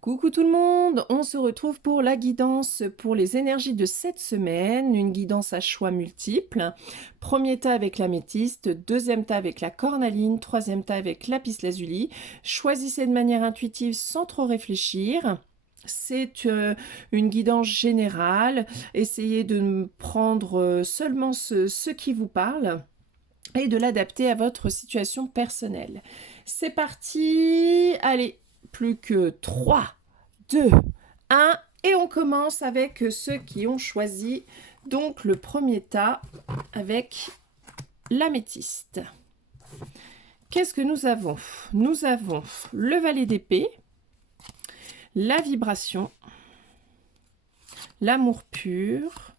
Coucou tout le monde, on se retrouve pour la guidance pour les énergies de cette semaine, une guidance à choix multiples. Premier tas avec l'améthyste, deuxième tas avec la cornaline, troisième tas avec lapis-lazuli. Choisissez de manière intuitive sans trop réfléchir. C'est une guidance générale. Essayez de prendre seulement ce qui vous parle et de l'adapter à votre situation personnelle. C'est parti, allez, plus que 3, 2, 1, et on commence avec ceux qui ont choisi donc le premier tas avec l'améthyste. Qu'est-ce que nous avons? Nous avons le valet d'épée, la vibration, l'amour pur,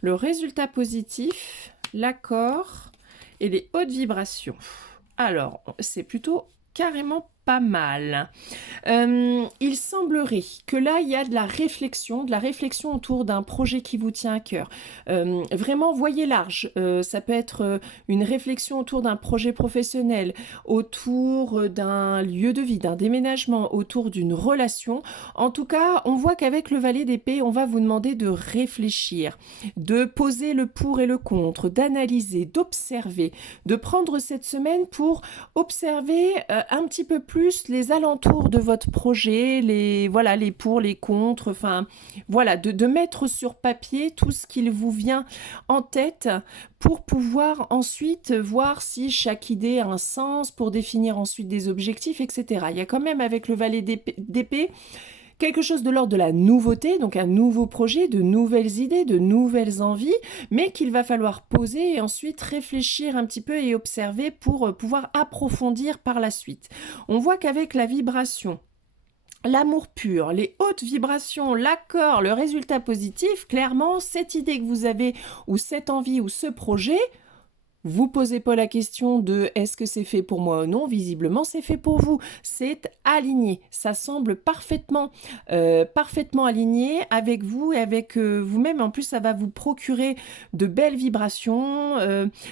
le résultat positif, l'accord et les hautes vibrations. Alors, c'est plutôt carrément pas mal. Il semblerait que là, il y a de la réflexion autour d'un projet qui vous tient à cœur. Vraiment, voyez large. Ça peut être une réflexion autour d'un projet professionnel, autour d'un lieu de vie, d'un déménagement, autour d'une relation. En tout cas, on voit qu'avec le valet d'épée, on va vous demander de réfléchir, de poser le pour et le contre, d'analyser, d'observer, de prendre cette semaine pour observer un petit peu plus les alentours de votre projet, les pour, les contre, enfin voilà, de mettre sur papier tout ce qu'il vous vient en tête pour pouvoir ensuite voir si chaque idée a un sens, pour définir ensuite des objectifs, etc. Il y a quand même avec le valet d'épée quelque chose de l'ordre de la nouveauté, donc un nouveau projet, de nouvelles idées, de nouvelles envies, mais qu'il va falloir poser et ensuite réfléchir un petit peu et observer pour pouvoir approfondir par la suite. On voit qu'avec la vibration, l'amour pur, les hautes vibrations, l'accord, le résultat positif, clairement, cette idée que vous avez ou cette envie ou ce projet, vous posez pas la question de est-ce que c'est fait pour moi ou non, visiblement c'est fait pour vous, c'est aligné, ça semble parfaitement aligné avec vous et avec vous-même. En plus, ça va vous procurer de belles vibrations,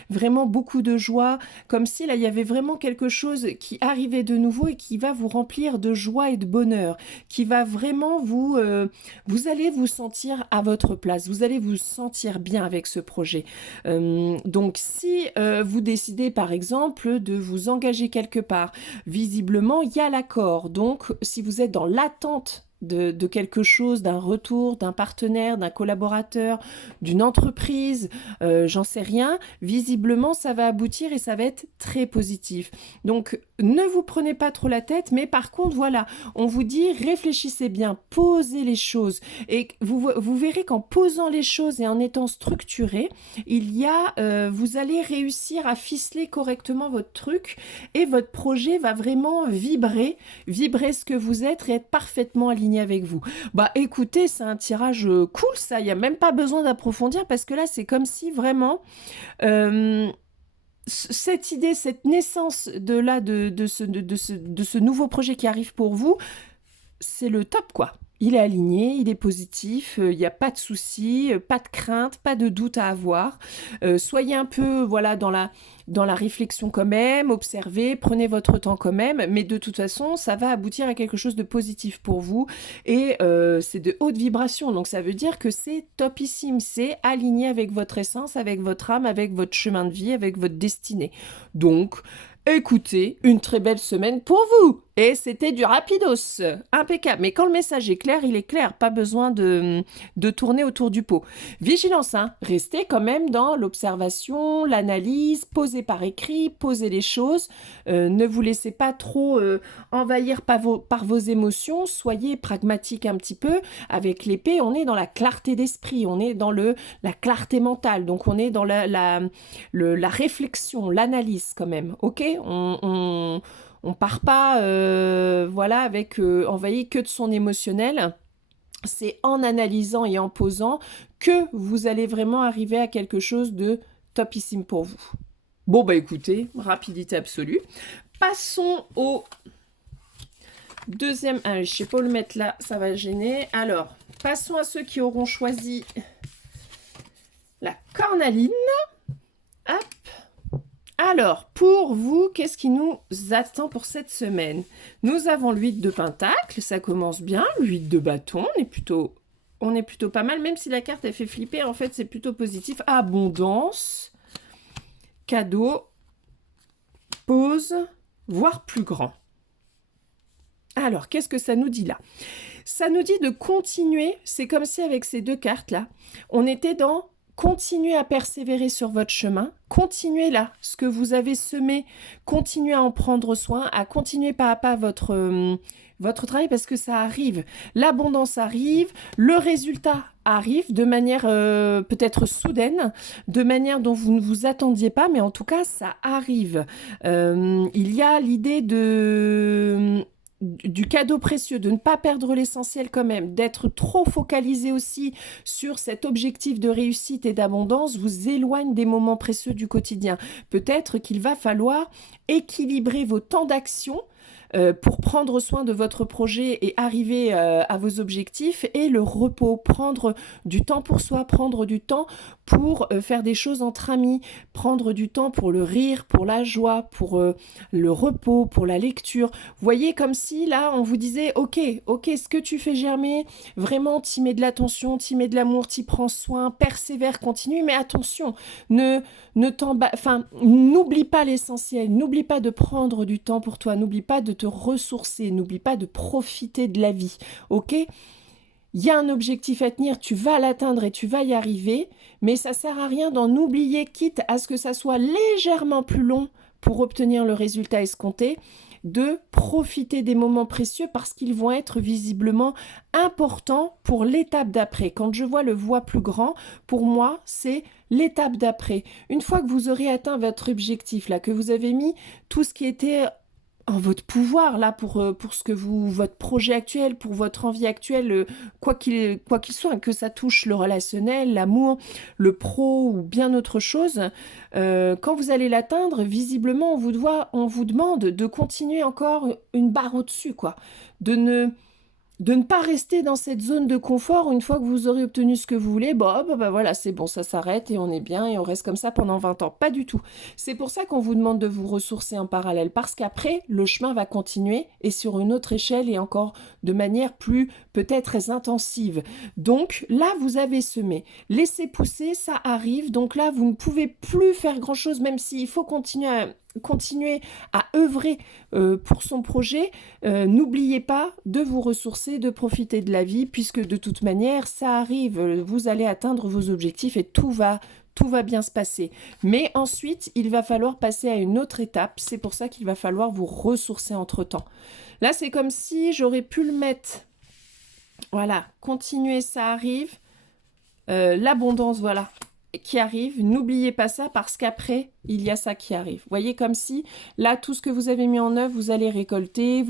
vraiment beaucoup de joie, comme si là il y avait vraiment quelque chose qui arrivait de nouveau et qui va vous remplir de joie et de bonheur, qui va vraiment vous allez vous sentir à votre place, vous allez vous sentir bien avec ce projet. Donc si vous décidez par exemple de vous engager quelque part, visiblement il y a l'accord. Donc si vous êtes dans l'attente de quelque chose, d'un retour, d'un partenaire, d'un collaborateur, d'une entreprise, j'en sais rien, visiblement ça va aboutir et ça va être très positif. Donc ne vous prenez pas trop la tête, mais par contre voilà, on vous dit réfléchissez bien, posez les choses, et vous verrez qu'en posant les choses et en étant structuré, vous allez réussir à ficeler correctement votre truc et votre projet va vraiment vibrer ce que vous êtes et être parfaitement aligné avec vous. Bah écoutez, c'est un tirage cool ça, il n'y a même pas besoin d'approfondir parce que là c'est comme si vraiment cette idée, cette naissance de ce nouveau projet qui arrive pour vous, c'est le top quoi. Il est aligné, il est positif, il n'y a pas de soucis, pas de crainte, pas de doute à avoir. Soyez un peu voilà dans la réflexion quand même, observez, prenez votre temps quand même, mais de toute façon, ça va aboutir à quelque chose de positif pour vous et c'est de haute vibration, donc ça veut dire que c'est topissime, c'est aligné avec votre essence, avec votre âme, avec votre chemin de vie, avec votre destinée. Donc, écoutez, une très belle semaine pour vous. Et c'était du rapidos, impeccable. Mais quand le message est clair, il est clair. Pas besoin de tourner autour du pot. Vigilance, hein. Restez quand même dans l'observation, l'analyse, posez par écrit, posez les choses. Ne vous laissez pas trop envahir par vos émotions. Soyez pragmatique un petit peu. Avec l'épée, on est dans la clarté d'esprit, on est dans la clarté mentale. Donc on est dans la réflexion, l'analyse quand même. Ok, on part pas voilà avec envahi que de son émotionnel. C'est en analysant et en posant que vous allez vraiment arriver à quelque chose de topissime pour vous. Bon bah écoutez, rapidité absolue. Passons au deuxième. Je sais pas où le mettre là, ça va gêner. Alors, passons à ceux qui auront choisi la cornaline. Hop. Alors, pour vous, qu'est-ce qui nous attend pour cette semaine? Nous avons l'huile de pentacle, ça commence bien. L'huile de bâton, on est plutôt pas mal, même si la carte elle fait flipper, en fait c'est plutôt positif. Abondance, cadeau, pause, voire plus grand. Alors, qu'est-ce que ça nous dit là? Ça nous dit de continuer, c'est comme si avec ces deux cartes-là, on était dans continuer à persévérer sur votre chemin, continuez là, ce que vous avez semé, continuez à en prendre soin, à continuer pas à pas votre travail parce que ça arrive. L'abondance arrive, le résultat arrive de manière peut-être soudaine, de manière dont vous ne vous attendiez pas, mais en tout cas, ça arrive. Il y a l'idée du cadeau précieux, de ne pas perdre l'essentiel quand même, d'être trop focalisé aussi sur cet objectif de réussite et d'abondance vous éloigne des moments précieux du quotidien. Peut-être qu'il va falloir équilibrer vos temps d'action pour prendre soin de votre projet et arriver à vos objectifs, et le repos, prendre du temps pour soi, prendre du temps pour faire des choses entre amis, prendre du temps pour le rire, pour la joie, pour le repos, pour la lecture. Vous voyez, comme si là on vous disait ok, ce que tu fais germer, vraiment t'y mets de l'attention, t'y mets de l'amour, t'y prends soin, persévère, continue, mais attention, n'oublie pas l'essentiel, n'oublie pas de prendre du temps pour toi, n'oublie pas de te ressourcer, n'oublie pas de profiter de la vie, ok? Il y a un objectif à tenir, tu vas l'atteindre et tu vas y arriver, mais ça sert à rien d'en oublier, quitte à ce que ça soit légèrement plus long pour obtenir le résultat escompté, de profiter des moments précieux parce qu'ils vont être visiblement importants pour l'étape d'après. Quand je vois le voie plus grand, pour moi, c'est l'étape d'après. Une fois que vous aurez atteint votre objectif, là, que vous avez mis tout ce qui était en votre pouvoir là pour ce que votre projet actuel, pour votre envie actuelle, quoi qu'il soit, que ça touche le relationnel, l'amour, le pro ou bien autre chose, quand vous allez l'atteindre, visiblement on vous demande de continuer encore une barre au-dessus, quoi, de ne pas rester dans cette zone de confort. Une fois que vous aurez obtenu ce que vous voulez, bah voilà, c'est bon, ça s'arrête et on est bien et on reste comme ça pendant 20 ans. Pas du tout. C'est pour ça qu'on vous demande de vous ressourcer en parallèle, parce qu'après, le chemin va continuer et sur une autre échelle et encore de manière plus peut-être intensive. Donc là, vous avez semé. Laissez pousser, ça arrive. Donc là, vous ne pouvez plus faire grand-chose, même s'il faut continuer à œuvrer pour son projet. N'oubliez pas de vous ressourcer, de profiter de la vie, puisque de toute manière, ça arrive, vous allez atteindre vos objectifs et tout va bien se passer. Mais ensuite, il va falloir passer à une autre étape, c'est pour ça qu'il va falloir vous ressourcer entre-temps. Là, c'est comme si j'aurais pu le mettre, voilà, continuer, ça arrive, l'abondance, voilà, qui arrive, n'oubliez pas ça parce qu'après, il y a ça qui arrive. Vous voyez, comme si, là, tout ce que vous avez mis en œuvre, vous allez récolter,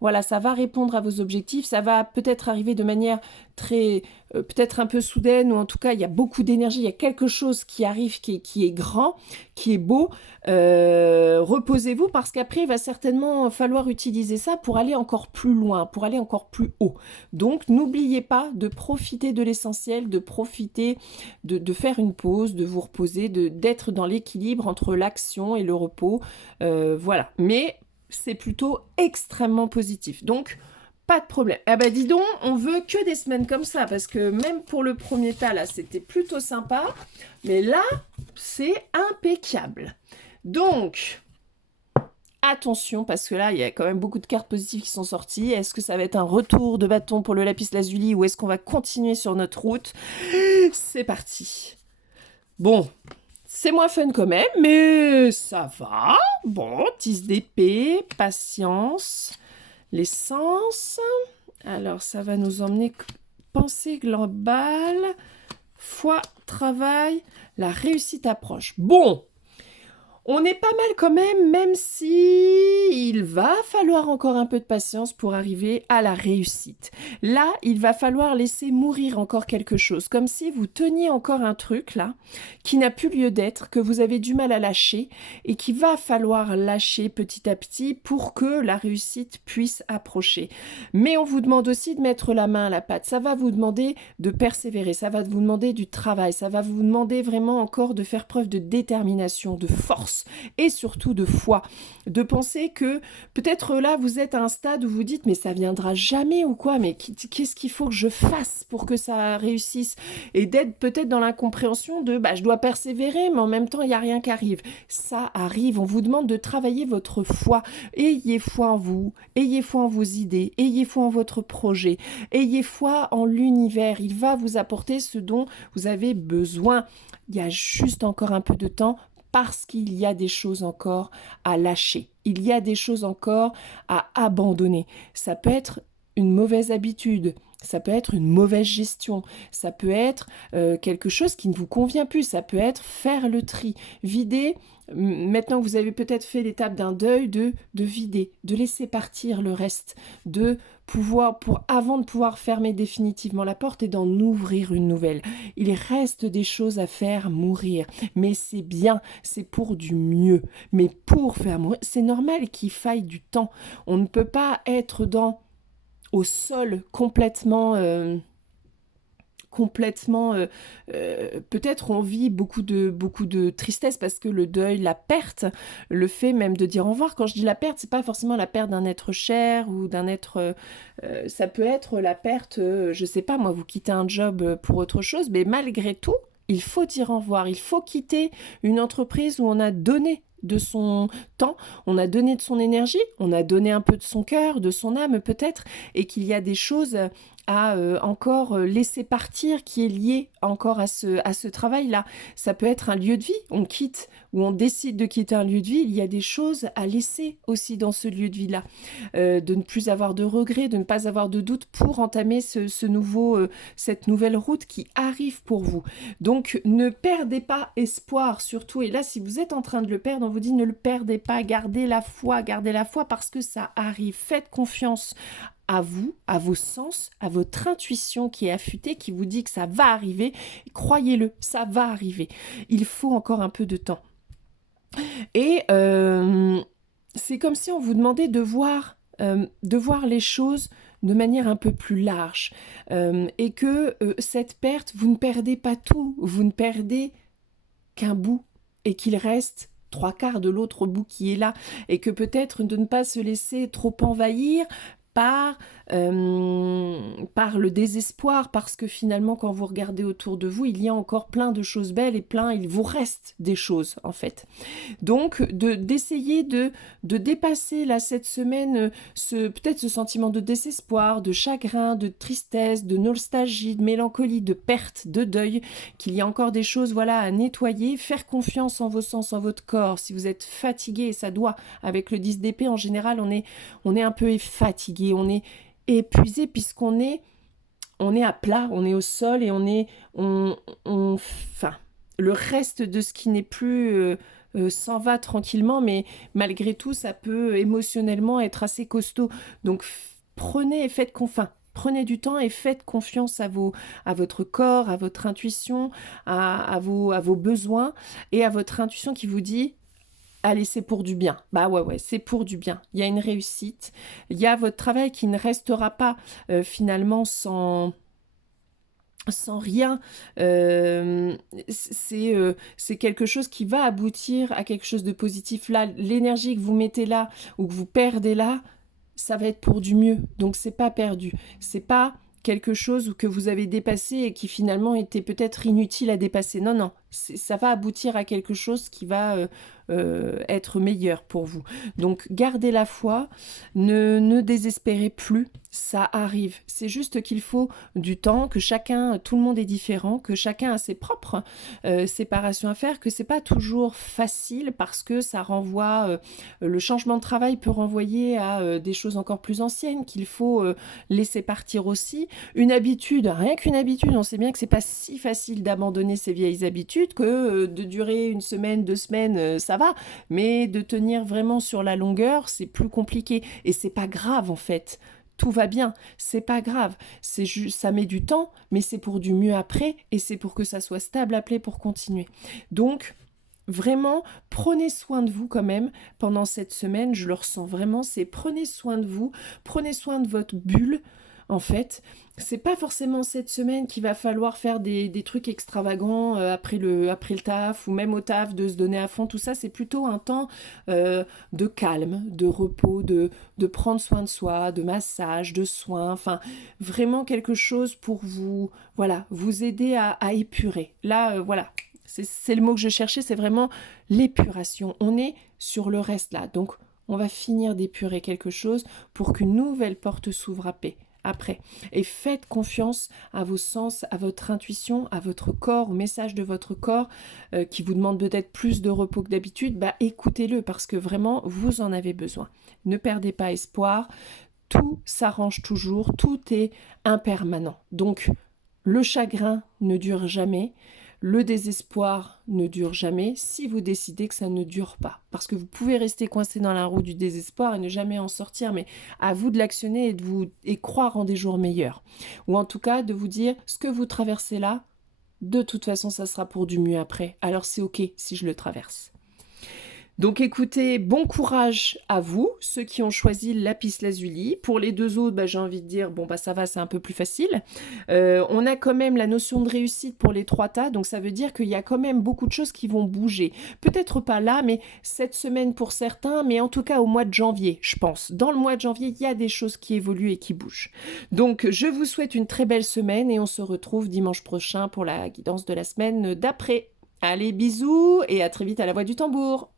voilà, ça va répondre à vos objectifs, ça va peut-être arriver de manière très, peut-être un peu soudaine, ou en tout cas, il y a beaucoup d'énergie, il y a quelque chose qui arrive, qui est grand, qui est beau. Reposez-vous parce qu'après, il va certainement falloir utiliser ça pour aller encore plus loin, pour aller encore plus haut. Donc, n'oubliez pas de profiter de l'essentiel, de profiter, de faire une pause, de vous reposer, d'être dans l'équilibre entre l'action et le repos. Voilà. Mais c'est plutôt extrêmement positif. Donc, pas de problème. Ah bah dis donc, on veut que des semaines comme ça, parce que même pour le premier tas, là, c'était plutôt sympa. Mais là, c'est impeccable. Donc, attention, parce que là, il y a quand même beaucoup de cartes positives qui sont sorties. Est-ce que ça va être un retour de bâton pour le lapis lazuli ou est-ce qu'on va continuer sur notre route? C'est parti. Bon, c'est moins fun quand même, mais ça va. Bon, 10 d'épée, patience, l'essence. Alors, ça va nous emmener pensée globale, foi, travail, la réussite approche. Bon, on est pas mal quand même si il va falloir encore un peu de patience pour arriver à la réussite. Là, il va falloir laisser mourir encore quelque chose, comme si vous teniez encore un truc là, qui n'a plus lieu d'être, que vous avez du mal à lâcher, et qu'il va falloir lâcher petit à petit pour que la réussite puisse approcher. Mais on vous demande aussi de mettre la main à la pâte, ça va vous demander de persévérer, ça va vous demander du travail, ça va vous demander vraiment encore de faire preuve de détermination, de force, confiance et surtout de foi, de penser que peut-être là vous êtes à un stade où vous dites mais ça viendra jamais ou quoi, mais qu'est-ce qu'il faut que je fasse pour que ça réussisse, et d'être peut-être dans l'incompréhension de je dois persévérer mais en même temps il n'y a rien qui arrive. Ça arrive, on vous demande de travailler votre foi. Ayez foi en vous, ayez foi en vos idées, ayez foi en votre projet, ayez foi en l'univers, il va vous apporter ce dont vous avez besoin. Il y a juste encore un peu de temps parce qu'il y a des choses encore à lâcher. Il y a des choses encore à abandonner. Ça peut être une mauvaise habitude, ça peut être une mauvaise gestion, ça peut être quelque chose qui ne vous convient plus, ça peut être faire le tri, vider. Maintenant que vous avez peut-être fait l'étape d'un deuil, de vider, de laisser partir le reste, de pouvoir, avant de pouvoir fermer définitivement la porte et d'en ouvrir une nouvelle. Il reste des choses à faire mourir, mais c'est bien, c'est pour du mieux. Mais pour faire mourir, c'est normal qu'il faille du temps. On ne peut pas être au sol complètement... peut-être on vit beaucoup de tristesse parce que le deuil, la perte, le fait même de dire au revoir. Quand je dis la perte, c'est pas forcément la perte d'un être cher ou d'un être... ça peut être la perte, je sais pas moi, vous quittez un job pour autre chose, mais malgré tout, il faut dire au revoir. Il faut quitter une entreprise où on a donné de son temps, on a donné de son énergie, on a donné un peu de son cœur, de son âme peut-être, et qu'il y a des choses à encore laisser partir qui est lié encore à ce travail-là. Ça peut être un lieu de vie, on quitte ou on décide de quitter un lieu de vie, il y a des choses à laisser aussi dans ce lieu de vie-là. De ne plus avoir de regrets, de ne pas avoir de doutes pour entamer cette nouvelle route qui arrive pour vous. Donc ne perdez pas espoir surtout, et là si vous êtes en train de le perdre, on vous dit ne le perdez pas, gardez la foi parce que ça arrive, faites confiance à vous, à vos sens, à votre intuition qui est affûtée, qui vous dit que ça va arriver. Croyez-le, ça va arriver. Il faut encore un peu de temps. Et c'est comme si on vous demandait de voir les choses de manière un peu plus large. Et que cette perte, vous ne perdez pas tout, vous ne perdez qu'un bout et qu'il reste 3/4 de l'autre bout qui est là. Et que peut-être de ne pas se laisser trop envahir par le désespoir, parce que finalement quand vous regardez autour de vous, il y a encore plein de choses belles et il vous reste des choses en fait. Donc d'essayer de dépasser là cette semaine peut-être ce sentiment de désespoir, de chagrin, de tristesse, de nostalgie, de mélancolie, de perte, de deuil, qu'il y a encore des choses à nettoyer, faire confiance en vos sens, en votre corps. Si vous êtes fatigué, et ça doit, avec le 10 d'épée en général, on est un peu fatigué, on est épuisé puisqu'on est à plat, on est au sol et le reste de ce qui n'est plus s'en va tranquillement, mais malgré tout ça peut émotionnellement être assez costaud. Donc prenez du temps et faites confiance à votre corps, à votre intuition, à vos besoins et à votre intuition qui vous dit allez, c'est pour du bien. Ouais, c'est pour du bien. Il y a une réussite. Il y a votre travail qui ne restera pas finalement sans rien. C'est quelque chose qui va aboutir à quelque chose de positif. Là, l'énergie que vous mettez là ou que vous perdez là, ça va être pour du mieux. Donc, c'est pas perdu. C'est pas quelque chose que vous avez dépassé et qui finalement était peut-être inutile à dépasser. Non, ça va aboutir à quelque chose qui va être meilleur pour vous. Donc gardez la foi, ne désespérez plus, ça arrive. C'est juste qu'il faut du temps, que tout le monde est différent, que chacun a ses propres séparations à faire, que c'est pas toujours facile parce que ça renvoie, le changement de travail peut renvoyer à des choses encore plus anciennes qu'il faut laisser partir aussi. Une habitude, rien qu'une habitude, on sait bien que c'est pas si facile d'abandonner ces vieilles habitudes, que de durer 1 semaine, 2 semaines, ça va, mais de tenir vraiment sur la longueur, c'est plus compliqué. Et c'est pas grave en fait. Tout va bien, c'est pas grave. C'est juste, ça met du temps, mais c'est pour du mieux après, et c'est pour que ça soit stable après pour continuer. Donc, vraiment, prenez soin de vous quand même pendant cette semaine, je le ressens vraiment, c'est prenez soin de vous, prenez soin de votre bulle, en fait, c'est pas forcément cette semaine qu'il va falloir faire des trucs extravagants après le taf ou même au taf, de se donner à fond. Tout ça, c'est plutôt un temps de calme, de repos, de prendre soin de soi, de massage, de soins. Enfin, vraiment quelque chose pour vous, voilà, vous aider à épurer. Là, voilà, c'est le mot que je cherchais, c'est vraiment l'épuration. On est sur le reste là. Donc, on va finir d'épurer quelque chose pour qu'une nouvelle porte s'ouvre après. Et faites confiance à vos sens, à votre intuition, à votre corps, au message de votre corps qui vous demande peut-être plus de repos que d'habitude. Bah, écoutez-le parce que vraiment, vous en avez besoin. Ne perdez pas espoir. Tout s'arrange toujours. Tout est impermanent. Donc, le chagrin ne dure jamais. Le désespoir ne dure jamais si vous décidez que ça ne dure pas. Parce que vous pouvez rester coincé dans la roue du désespoir et ne jamais en sortir, mais à vous de l'actionner et croire en des jours meilleurs. Ou en tout cas de vous dire ce que vous traversez là, de toute façon ça sera pour du mieux après. Alors c'est ok si je le traverse. Donc écoutez, bon courage à vous, ceux qui ont choisi lapis lazuli. Pour les deux autres, j'ai envie de dire, ça va, c'est un peu plus facile. On a quand même la notion de réussite pour les 3 tas, donc ça veut dire qu'il y a quand même beaucoup de choses qui vont bouger. Peut-être pas là, mais cette semaine pour certains, mais en tout cas au mois de janvier, je pense. Dans le mois de janvier, il y a des choses qui évoluent et qui bougent. Donc je vous souhaite une très belle semaine et on se retrouve dimanche prochain pour la guidance de la semaine d'après. Allez, bisous et à très vite à la Voix du Tambour.